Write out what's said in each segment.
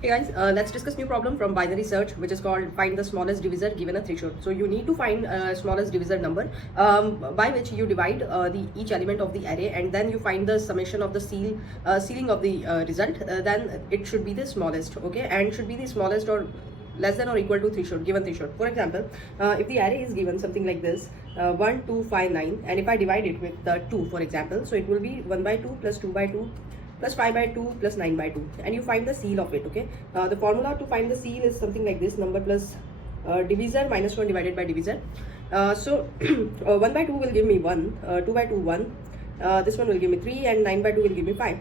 Hey guys, let's discuss new problem from binary search, which is called find the smallest divisor given a threshold. So you need to find smallest divisor number by which you divide each element of the array, and then you find the summation of the ceiling of the result. Then it should be the smallest, okay, and should be the smallest or less than or equal to threshold, given threshold. For example, if the array is given something like this, 1 2 5 9, and if I divide it with 2, for example, so it will be 1 by 2 plus 2 by 2 plus 5 by 2 plus 9 by 2, and you find the ceil of it. Okay, the formula to find the ceil is something like this: number plus divisor minus 1 divided by divisor. So 1 by 2 will give me 1, 2 by 2 1, this one will give me 3, and 9 by 2 will give me 5.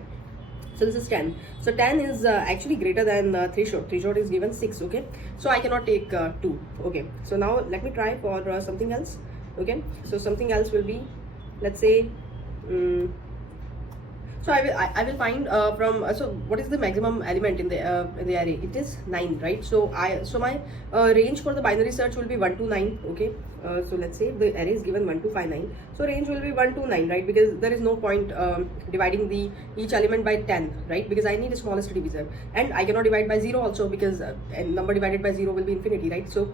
So this is 10. So 10 is actually greater than threshold. Threshold is given 6. Okay, so I cannot take 2. Okay, so now let me try for something else. Okay, so something else will be, let's say, so I will find from so what is the maximum element in the array? It is 9, right? So my range for the binary search will be 1 to 9. Okay, so let's say the array is given 1 to 5 9, so range will be 1 to 9, right? Because there is no point dividing each element by 10, right? Because I need the smallest divisor, and I cannot divide by 0 also, because a number divided by 0 will be infinity, right? So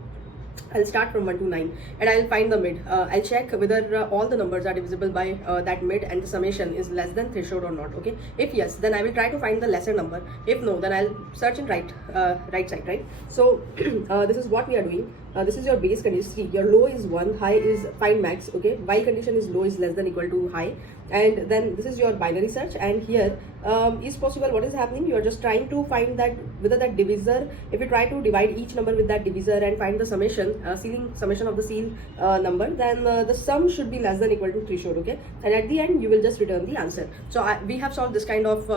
I'll start from 1 to 9, and I'll find the mid. I'll check whether all the numbers are divisible by that mid, and the summation is less than threshold or not. Okay, if yes, then I will try to find the lesser number. If no, then I'll search in right side, right? So this is what we are doing. This is your base condition. See, your low is 1, high is find max. Okay, while condition is low is less than equal to high, and then this is your binary search, and here is possible. What is happening? You are just trying to find that whether that divisor, if you try to divide each number with that divisor and find the summation, summation of the ceil number, then the sum should be less than equal to threshold. Okay, and at the end you will just return the answer. So we have solved this kind of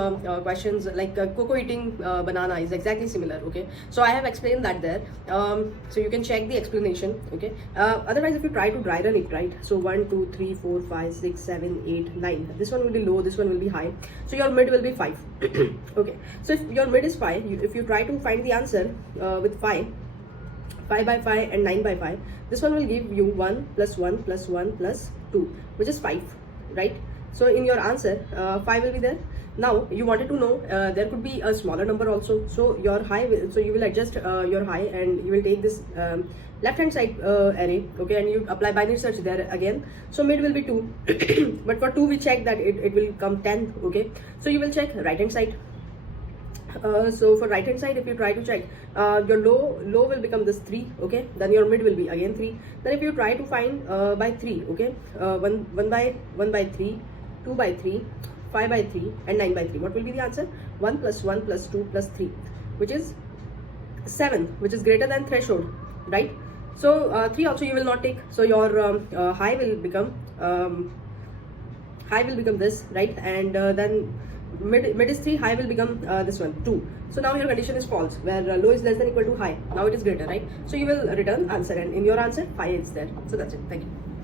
questions, like cocoa eating banana is exactly similar. Okay, so I have explained that there, so you can check the explanation. Okay, otherwise if you try to dry run it, right, so 1 2 3 4 5 6 7 8 9, this one will be low, this one will be high, so your mid will be 5. Okay, so if your mid is 5, if you try to find the answer with 5 by 5 and 9 by 5, this one will give you 1 plus 1 plus 1 plus 2, which is 5, right? So in your answer 5 will be there. Now you wanted to know there could be a smaller number also, so your high so you will adjust your high, and you will take this left hand side array, okay, and you apply binary search there again. So mid will be 2 but for 2 we check that it will come 10. Okay, so you will check right hand side. So for right hand side, if you try to check, your low will become this 3. Okay, then your mid will be again 3. Then if you try to find by 3, okay, 1 by 3, 2 by 3, 5 by 3, and 9 by 3, what will be the answer? 1 plus 1 plus 2 plus 3, which is 7, which is greater than threshold, right? So 3 also you will not take, so your high will become this, right? And then mid is 3, high will become this one 2. So now your condition is false, where low is less than equal to high. Now it is greater, right? So you will return answer, and in your answer 5 is there. So that's it. Thank you.